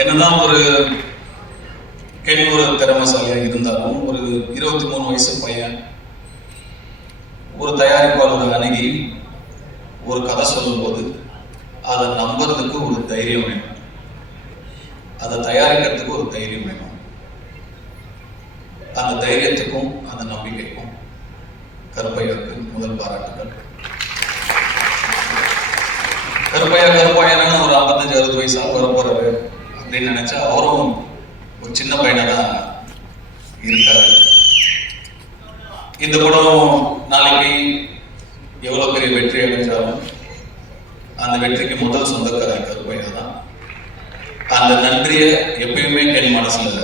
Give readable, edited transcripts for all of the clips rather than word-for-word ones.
என்னதான் ஒரு ஒரு திறமைசாலியாக இருந்தாலும் ஒரு 23 வயசு பையன் ஒரு தயாரிப்பாளர் அணுகி ஒரு கதை சொல்லும்போது அதை நம்புறதுக்கு ஒரு தைரியம் வேணும், அதை தயாரிக்கிறதுக்கு ஒரு தைரியம் வேணும். அந்த தைரியத்துக்கும் அந்த நம்பிக்கைக்கும் கருப்பையாவுக்கு முதல் பாராட்டுகள். கருப்பையான்னு ஒரு 55-60 வயசாக வரப்போறாரு அப்படின்னு நினைச்சா அவரும் ஒரு சின்ன பையனா தான் இருக்காரு. இந்த படம் நாளைக்கு எவ்வளவு பெரிய வெற்றி அடைஞ்சாலும் அந்த வெற்றிக்கு முதல் சொந்தக்காரர் கருப்பையா தான். அந்த நன்றியை எப்பயுமே என் மனசுல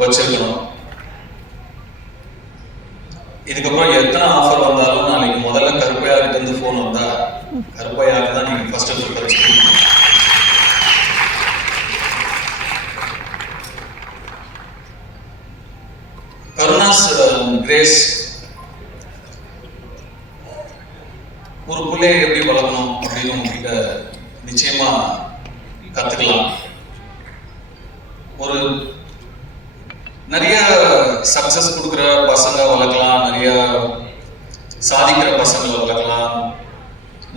வச்சிருக்கணும். இதுக்கப்புறம் எத்தனை ஆஃபர் வந்தாலும் நாளைக்கு முதல்ல கருப்பையா கிட்ட இருந்து போன் வந்தா கருப்பையாக தான் நீங்க ஃபர்ஸ்ட் வச்சுக்கணும். கருணாஸ் கிரேஸ் ஒரு பிள்ளையை எப்படி வளர்க்கணும் அப்படின்னு உங்ககிட்ட நிச்சயமா கத்துக்கலாம். ஒரு நிறைய சக்சஸ் கொடுக்குற பசங்க வளர்க்கலாம், நிறைய சாதிக்கிற பசங்களை வளர்க்கலாம்.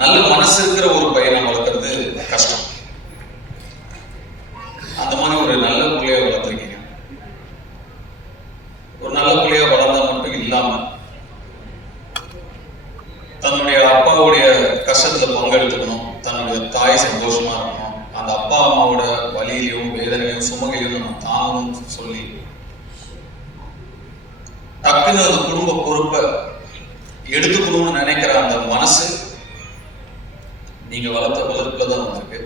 நல்ல மனசு இருக்கிற ஒரு பையனை வளர்க்கறது கஷ்டம். அந்த மாதிரி ஒரு நல்ல பிள்ளைய வளர்த்துருக்கீங்க. ஒரு நல்ல பிள்ளைய வளர்ந்தா மட்டும் இல்லாம தன்னுடைய அப்பாவுடைய கஷ்டத்துல பங்கெடுத்துக்கணும், தன்னுடைய தாய் சந்தோஷமா இருக்கணும், அந்த அப்பா அம்மாவோட வலியிலையும் வேதனையும் சுமகையும் நம்ம தாங்கணும்னு சொல்லி டக்குன்னு அந்த குடும்ப பொறுப்பை எடுத்துக்கணும்னு நினைக்கிற அந்த மனசு நீங்க வளர்த்த வளர்ப்புல தான் வந்திருக்கு.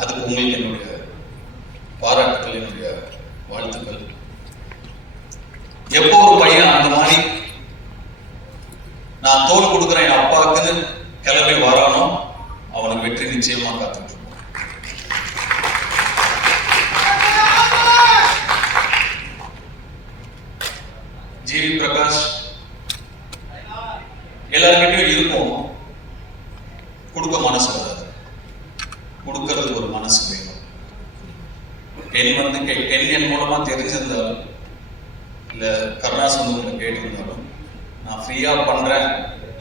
அதுக்கு உங்களுக்கு என்னுடைய பாராட்டுகள், என்னுடைய வாழ்த்துக்கள். எப்போ ஒரு பையன் அந்த மாதிரி நான் தோல் கொடுக்குறேன் என் அப்பாவுக்குன்னு கிளம்பி வரானோ அவனுக்கு வெற்றி நிச்சயமா காத்துட்டு. ஜிவி பிரகாஷ் எல்லாருக்கிட்டையும் இருக்கும், கொடுக்க மனசு வராது, கொடுக்கறதுக்கு ஒரு மனசு வேணும். என் மூலமா தெரிஞ்சிருந்தாலும் இல்ல கருணாஸ் வந்து கேட்டிருந்தாலும் நான் ஃப்ரீயா பண்றேன்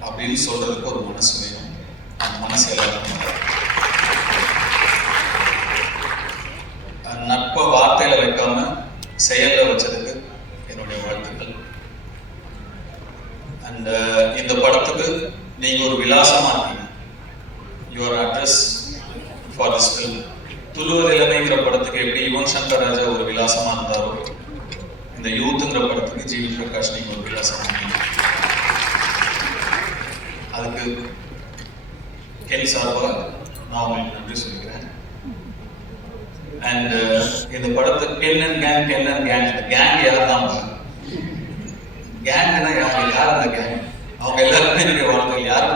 அப்படின்னு சொல்றதுக்கு ஒரு மனசு வேணும். அந்த மனசு எல்லாருக்கும் நட்பை வார்த்தையில வைக்காம செயல்ல வச்சதுக்கு என்னுடைய வாழ்த்துக்கள். அண்ட் இந்த படத்துக்கு நீங்க ஒரு விலாசமா இருக்கீங்க. Your address for this film. துள்ளுவர் இளமைங்கிற படத்துக்கு எப்படி யுவன் சங்கர் ராஜா ஒரு விலாசமா இருந்தாரோ, இந்த யூத்துங்கிற படத்துக்கு ஜிவி பிரகாஷ் நீங்க ஒரு விலாசமா இருக்கீங்க. அதுக்கு என் சார்பாக நான் உங்களுக்கு நன்றி சொல்லிக்கிறேன். அண்ட் இந்த படத்துக்கு கென்னன் கேங் அந்த கேங் யார் தான் கேங்னா யார் அந்த கேங்? அவங்க எல்லாருமே என்னுடைய வாழ்க்கையில் யாரு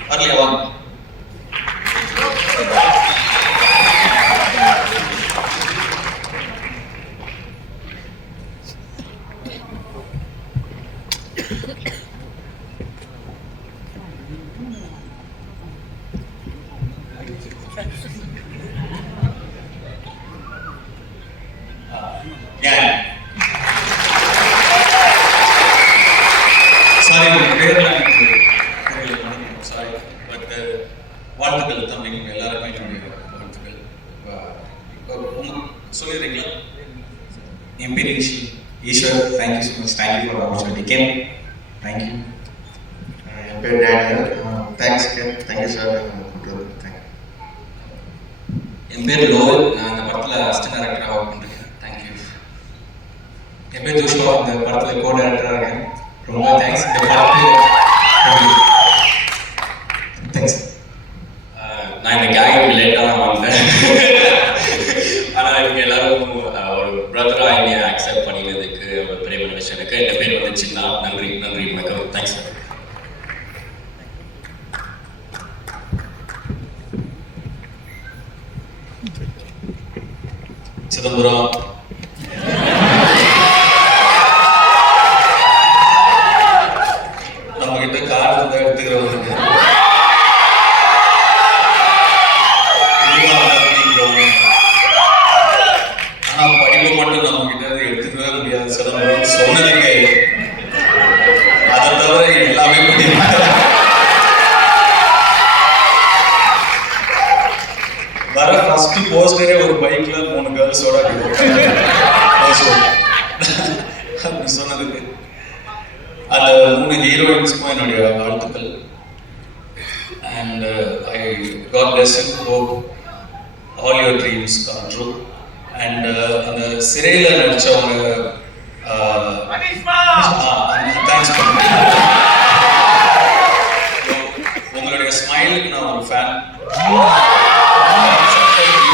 வரலையா? வாங்க. வாழ்த்துக்கள் தம்பி, எல்லாருமே என்னுடைய வாழ்த்துக்கள். சொல்லிடுறீங்களா? என் பேர் Eswar. Thank you so much. Thank you for opportunity. Ken thank you. என் பேர் Daniel. Thanks Ken. Thank you sir. என் பேர் லோல். நான் இந்த படத்தில் அசிஸ்டன்ட் டைரக்டராக ஒர்க் பண்ணுறேன். தேங்க்யூ. என் பேர் ஜோஷ்வா. இந்த படத்தில் கோ டைரக்டராக இருக்கேன். ரொம்ப தேங்க்ஸ். இந்த படத்துக்கு தேங்க்ஸ். நான் இந்த கேங் லேட்டாக தான் வந்தேன். ஆனால் இவங்க எல்லாரும் ஒரு பிரதராக என்னை அக்செப்ட் பண்ணினதுக்கு ஒரு பெரிய விஷயம் இருக்குது. என் பேர் வந்து சின்ன. நன்றி வணக்கம். தேங்க்ஸ். சிதம்பரம் நம்ம கிட்ட இருந்து எடுத்துக்கவே முடியாது சார். நம்ம சொன்னதுக்கு அதை தவிர எல்லாமே பண்ணிருக்காங்க. வர ஃபர்ஸ்ட் போஸ்டரே ஒரு பைக்ல 3 கேர்ள்ஸோட அப்படி சொன்னதுக்கு அந்த 3 ஹீரோயின்ஸ்க்கும் என்னுடைய வாழ்த்துக்கள். And God bless you. Hope all your dreams come true. And அந்த சிறையில நடிச்சவங்க தேங்க்ஸ். உங்களுடைய ஸ்மைலுக்கு நான் ஒரு fan.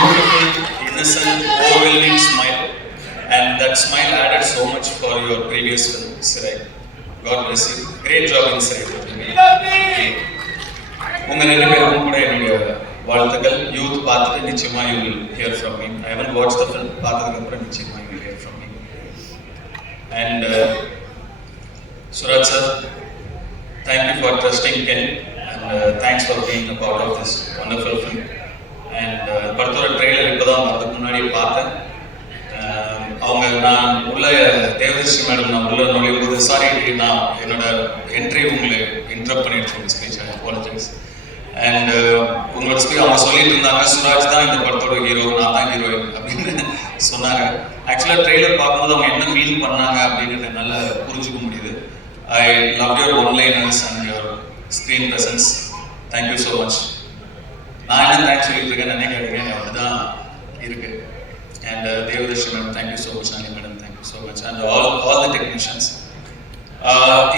Beautiful, innocent, overwhelming smile, and that smile added so much for your previous film, Sirai. God bless you. Great job in Sirai. உங்க 2 பேருக்கும் கூட என்னுடைய வாழ்த்துக்கள். யூத் பார்த்துட்டு நிச்சயமா you will hear from me. I haven't watched the film. பார்த்ததுக்கு அப்புறம் நிச்சயமா you will hear from me. And Suraj sir, thank you for trusting Ken, and thanks for being a part of this wonderful film. And படத்தோட trailer இப்போதான் வரதுக்கு முன்னாடி பார்த்தேன். அவங்க நான் உள்ள தேவதர்ஷி மேடம் நான் உள்ள நுழையும் போது சாரி நான் என்னோட என்ட்ரி உங்களை இன்டரப்ட் பண்ணிட்டு ஸ்பீச் அப்பாலஜைஸ். அண்ட் உங்களோட ஸ்பீச் அவங்க சொல்லிட்டு இருந்தாங்க சுராஜ் தான் இந்த படத்தோட ஹீரோ, நான் தான் ஹீரோயின் அப்படின்னு சொன்னாங்க. ஆக்சுவலாக ட்ரெய்லர் பார்க்கும்போது அவங்க என்ன மீன் பண்ணாங்க அப்படிங்கிறத என்னால் புரிஞ்சுக்க முடியுது. I love your one-liners and your screen presence. Thank you so much. நான் என்ன தேங்க்ஸ் சொல்லிட்டு இருக்கேன் நினைக்கிறேன், அப்படிதான் இருக்கு. And Devadashi madam, thank you so much. Nani madam, thank you so much. And all the technicians.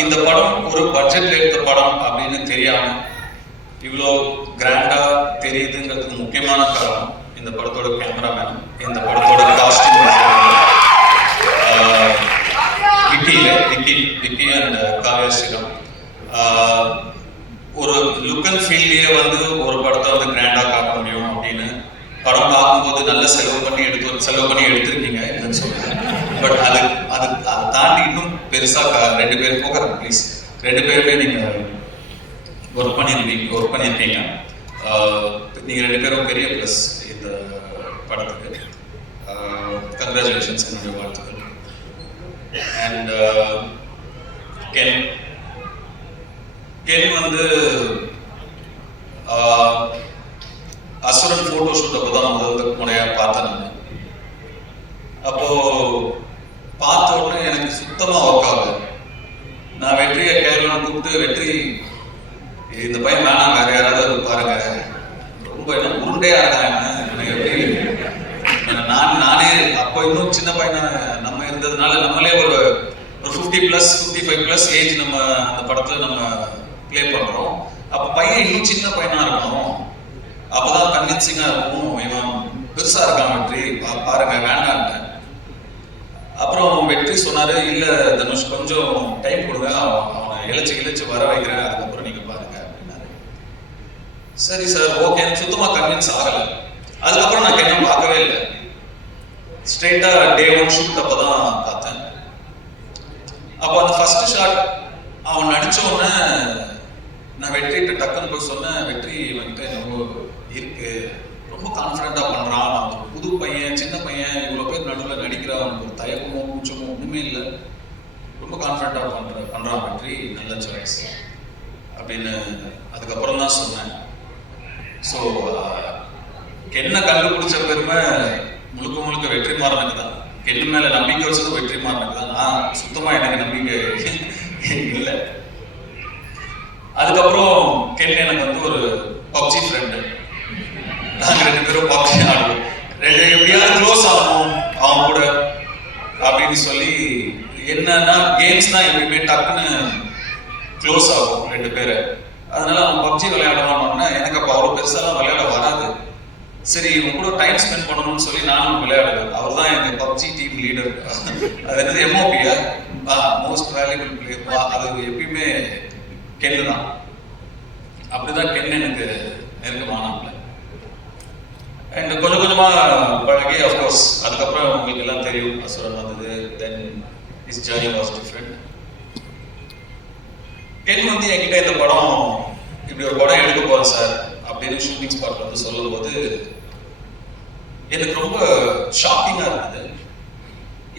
இந்த படம் ஒரு பட்ஜெட்ல எடுத்த படம் அப்படின்னு தெரியாம இவ்வளோ கிராண்டா தெரியுதுங்கிறதுக்கு முக்கியமான காரணம் இந்த படத்தோட கேமராமேன், இந்த படத்தோட காஸ்டியூம் விக்கி அண்ட் காவ்யா ஸ்ரீராம். ஒரு லுக் அண்ட் ஃபீல்லையே வந்து ஒரு படத்தை வந்து கிராண்டா காட்ட முடியும் அப்படின்னு படம் பார்க்கும்போது நல்ல செலவு பண்ணி எடுத்திருக்கீங்க இல்லைன்னு சொல்றேன். பட் அதை தாண்டி இன்னும் பெருசா 2 பேர் போக ப்ளீஸ் 2 பேருமே நீங்க ஒர்க் பண்ணியிருக்கீங்க. நீங்க 2 பேரும் பெரிய ப்ளஸ் இந்த படத்துக்கு. கங்க்ராச்சுலேஷன்ஸ், என்னுடைய வாழ்த்துக்கள். அண்ட் கென் வந்து அசுரன் போட்டோ ஷூட் அப்போதான் முதல் முறையா பார்த்தேன். அப்போ பார்த்த உடனே எனக்கு சுத்தமா ஒர்க் ஆகுது. நான் வெற்றியை கேரளா கூப்பிட்டு, வெற்றி இந்த பையன் வேணாம் வேற யாராவது பாருங்க, ரொம்ப என்ன உருண்டையா இருக்காங்க எப்படி நானே அப்போ இன்னும் சின்ன பையனா நம்ம இருந்ததுனால நம்மளே ஒரு 50+ 55+ ஏஜ் நம்ம அந்த படத்துல நம்ம பிளே பண்றோம். அப்ப பையன் இன்னும் சின்ன பையனா இருக்கணும், அப்பதான் கன்வின்சிங்கா இருக்கும். இவன் பெருசா இருக்கான் வெற்றி பாருங்க வேண்டான்ட்டேன். அப்புறம் வெற்றி சொன்னாரு, இல்ல தனுஷ் கொஞ்சம் டைம் கொடுங்க, அவனை இழைச்சு வர வைக்கிறேன், அதுக்கப்புறம் நீங்க பாருங்க அப்படின்னாரு. சரி சார் ஓகே. எனக்கு சுத்தமா கன்வின்ஸ் ஆகல. அதுக்கப்புறம் நான் என்ன பார்க்கவே இல்லை. ஸ்ட்ரெயிட்டா டே 1 ஷூட் அப்பதான் பார்த்தேன். அப்போ அந்த ஃபர்ஸ்ட் ஷாட் அவன் நடிச்ச உடனே நான் வெற்றிட்ட டக்குன்னு போய் சொன்னேன், வெற்றி வந்துட்டு என்னவோ இருக்கு, ரொம்ப கான்ஃபிடென்ட்டா பண்றான், அவன் ஒரு புது பையன், சின்ன பையன், இவ்வளவு பேர் நடுவில் நடிக்கிறான், அவனுக்கு ஒரு தயக்கமோ கூச்சமோ ஒண்ணுமே இல்லை, ரொம்ப கான்ஃபிடென்ட்டா பண்றான் வெற்றி, நல்ல சாய்ஸ் அப்படின்னு அதுக்கப்புறம் தான் சொன்னேன். ஸோ என்ன கண்டுபிடிச்ச பெருமை முழுக்க வெற்றிமாறனுக்கு தான். கென்னு மேல நம்பிக்கை வச்சதும் வெற்றிமாறனுக்கு தான். நான் சுத்தமா எனக்கு நம்பிக்கை இல்லை. அதுக்கப்புறம் கென் எனக்கு வந்து ஒரு பப்ஜி ஃப்ரெண்டு. நாங்க 2 பேரும் பப்ஜி ஆடுவோம். எப்படியாவது க்ளோஸ் ஆகணும் அவன் கூட அப்படின்னு சொல்லி, என்னன்னா கேம்ஸ் தான் எப்பயுமே டக்குன்னு க்ளோஸ் ஆகும் 2 பேரை. அதனால அவன் பப்ஜி விளையாடுவான்னா எனக்கு அப்போ அவ்வளோ பெருசாலாம் விளையாட வராது. சரி இவன் கூட டைம் ஸ்பெண்ட் பண்ணணும்னு சொல்லி நானும் விளையாடுவேன். அவர் தான் எனக்கு பப்ஜி டீம் லீடர். அது என்னது எம்ஓபியா, மோஸ்ட் வேல்யூபிள் பிளேயர். அது எப்பயுமே கென்னு தான். அப்படிதான் கென்னு எனக்கு நெருக்கமானாப்ல. அண்ட் கொஞ்சமா பழகி அஃப்கோர்ஸ் அதுக்கப்புறம் உங்களுக்கு எல்லாம் தெரியும் அசுரன் வந்தது. Then is journey was different. Ken வந்து என்கிட்ட இந்த படம் இப்படி ஒரு படம் எடுக்க போறேன் சார் அப்படின்னு ஷூட்டிங் ஸ்பாட் வந்து சொல்லும் போது எனக்கு ரொம்ப ஷாக்கிங்கா இருந்தது.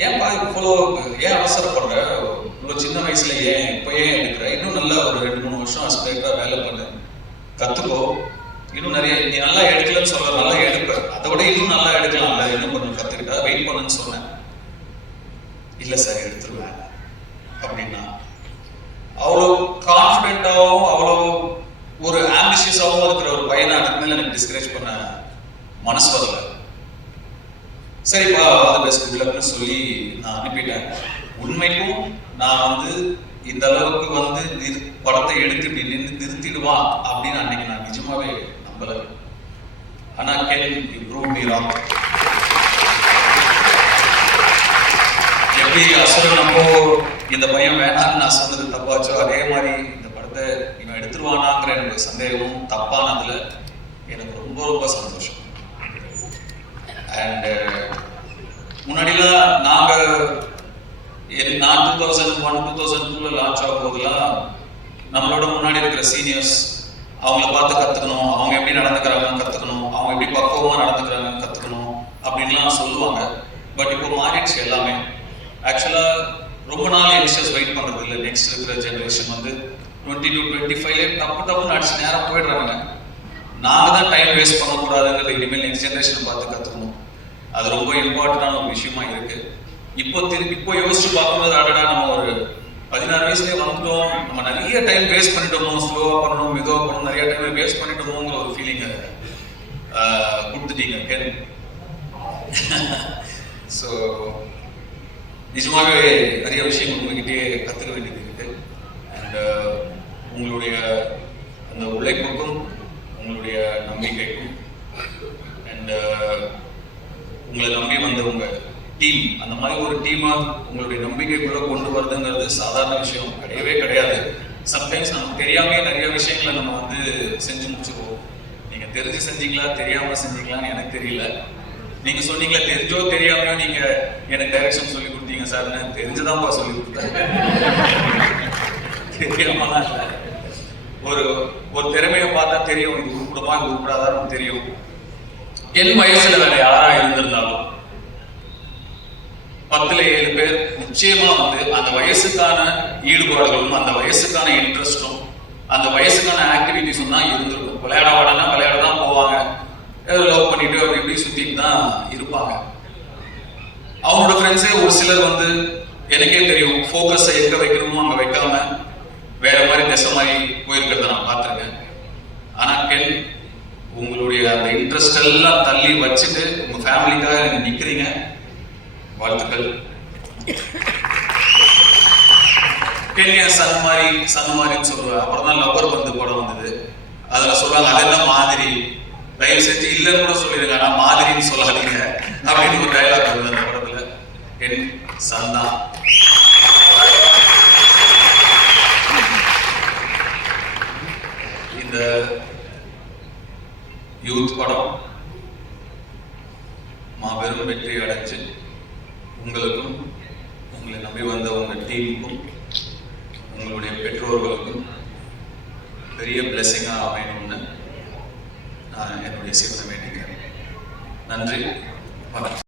ஏன்பா இவ்வளோ ஏன் அவசரப்படுற, இவ்வளோ சின்ன வயசுல ஏன் இப்போ ஏன் எடுக்கிற, இன்னும் நல்லா ஒரு 2-3 வருஷம் அசிஸ்டண்டா வேலை பண்ணு, கத்துக்கோ, இன்னும் நிறைய நீ நல்லா எடுக்கலன்னு சொல்ற, நல்லா எடுப்ப, அதை விட இன்னும் நல்லா எடுக்கலாம்ல, இன்னும் கொஞ்சம் கத்துக்கிட்டா வெயிட் பண்ணுன்னு சொன்னேன். இல்லை சார் எடுத்துருவேன் அப்படின்னா அவ்வளோ கான்ஃபிடென்ட்டாகவும் அவ்வளோ ஒரு ஆம்பிஷியஸாகவும் இருக்கிற ஒரு பையனை அதுக்கு மேலே எனக்கு டிஸ்கரேஜ் பண்ண மனசு வரல. சரிப்பா அது பெஸ்ட் விளக்குன்னு சொல்லி நான் அனுப்பிட்டேன். உண்மைக்கும் நான் வந்து இந்த அளவுக்கு வந்து படத்தை எடுத்து இப்படி நின்று நிறுத்திடுவான் அப்படின்னு அன்னைக்கு நான் நிஜமாவே நம்பல. ஆனா can you prove me wrong. எப்படி அசுரன் அப்போ இந்த பையன் வேணான்னு நான் சொன்னது தப்பாச்சோ, அதே மாதிரி இந்த படத்தை இவன் எடுத்துருவானாங்கிற எனக்கு சந்தேகமும் தப்பானதுல எனக்கு ரொம்ப ரொம்ப சந்தோஷம். அண்ட் முன்னாடிலாம் நான் 2001-2002 லான்ச் ஆகும் போதெல்லாம் நம்மளோட முன்னாடி இருக்கிற சீனியர்ஸ் அவங்கள பார்த்து கத்துக்கணும், அவங்க எப்படி நடந்துக்கிறாங்கன்னு கத்துக்கணும், அவங்க எப்படி பக்குவமா நடந்துக்கிறாங்கன்னு கத்துக்கணும் அப்படின்லாம் சொல்லுவாங்க. பட் இப்போ மாறிடுச்சு எல்லாமே. ஆக்சுவலா ரொம்ப நாள் யங்ஸ்டர்ஸ் வெயிட் பண்றது இல்லை. நெக்ஸ்ட் இருக்கிற ஜெனரேஷன் வந்து 20 to 25 டப்பு அடிச்சு நேரம் போயிடுறாங்க. நாங்க தான் டைம் வேஸ்ட் பண்ணக்கூடாதுங்கிறது இனிமேல் நெக்ஸ்ட் ஜெனரேஷன் பார்த்து கத்துக்கணும். அது ரொம்ப இம்பார்ட்டன்டான ஒரு விஷயமா இருக்கு. இப்போ யோசிச்சு பார்க்கும்போது அடடா நம்ம ஒரு 16 வயசுலேயே வந்துட்டோம், நம்ம நிறைய டைம் வேஸ்ட் பண்ணிட்டோமோ, ஸ்லோவா பண்ணணும், மெதுவா பண்ணணும், நிறைய டைம் வேஸ்ட் பண்ணிட்டோமோங்கிற ஒரு ஃபீலிங்கை கொடுத்துட்டீங்க கேன். ஸோ நிஜமாகவே நிறைய விஷயங்கள் உங்ககிட்டே கற்றுக்க வேண்டியது இருக்கு. அண்ட் உங்களுடைய அந்த உழைப்புக்கும் உங்களுடைய நம்பிக்கைக்கும் அண்ட் உங்களை நம்பி வந்த உங்க டீம், அந்த மாதிரி ஒரு டீமா உங்களுடைய நம்பிக்கைக்குள்ள கொண்டு வருதுங்கிறது சாதாரண விஷயம் கிடையவே கிடையாது. சம்டைம்ஸ் நமக்கு தெரியாமே நிறைய விஷயங்களை நம்ம வந்து செஞ்சு முடிச்சிருவோம். நீங்க தெரிஞ்சு செஞ்சீங்களா தெரியாம செஞ்சீங்களான்னு எனக்கு தெரியல. நீங்க சொன்னீங்களா தெரிஞ்சோ தெரியாமையோ நீங்க எனக்கு டைரக்ஷன் சொல்லி கொடுத்தீங்க சார்னு, தெரிஞ்சுதான்ப்பா சொல்லி கொடுத்தாங்க, தெரியாமலாம் இல்லை. ஒரு திறமையை பார்த்தா தெரியும், இது உருப்பிடுமா இது உருப்பிடாதான்னு தெரியும். என் வயசுல வேற யாரா இருந்திருந்தாலும் 10ல் 7 பேர் நிச்சயமா வந்து அந்த வயசுக்கான ஈடுபாடுகளும் அந்த வயசுக்கான இன்ட்ரெஸ்டும் அந்த வயசுக்கான ஆக்டிவிட்டிஸும் தான் இருந்திருக்கும். விளையாட வாடனா விளையாட தான் போவாங்க, லவ் பண்ணிட்டு அப்படி இப்படி சுத்திட்டு தான் இருப்பாங்க. அவனோட ஃப்ரெண்ட்ஸே ஒரு சிலர் வந்து எனக்கே தெரியும் ஃபோக்கஸை எங்க வைக்கணுமோ அங்க வைக்காம வேற மாதிரி திசை மாதிரி போயிருக்கிறத நான் பார்த்துருக்கேன். ஆனா கென் உங்களுடைய அந்த இன்ட்ரெஸ்ட் எல்லாம் தள்ளி வச்சுட்டு உங்க ஃபேமிலிக்காக நீங்க நிக்கிறீங்க. வாழ்த்துக்கள். கென்யா சன்மாரின்னு சொல்லுவேன். அப்புறம் தான் லவ்வர் பந்து படம் வந்தது. அதுல சொல்லுவாங்க அதெல்லாம் மாதிரி, தயவு செஞ்சு இல்லைன்னு கூட சொல்லிடுங்க, ஆனா மாதிரின்னு சொல்லாதீங்க அப்படின்னு ஒரு டயலாக் வருது அந்த படத்துல. என் சன் தான். இந்த யூத் படம் மாபெரும் வெற்றி அடைஞ்சு உங்களுக்கும் உங்களை நம்பி வந்த உங்க டீமுக்கும் உங்களுடைய பெற்றோர்களுக்கும் பெரிய பிளெஸிங்கா அமையணும்னு நான் என்னுடைய சிவனை வேண்டிக்கிறேன். நன்றி, வணக்கம்.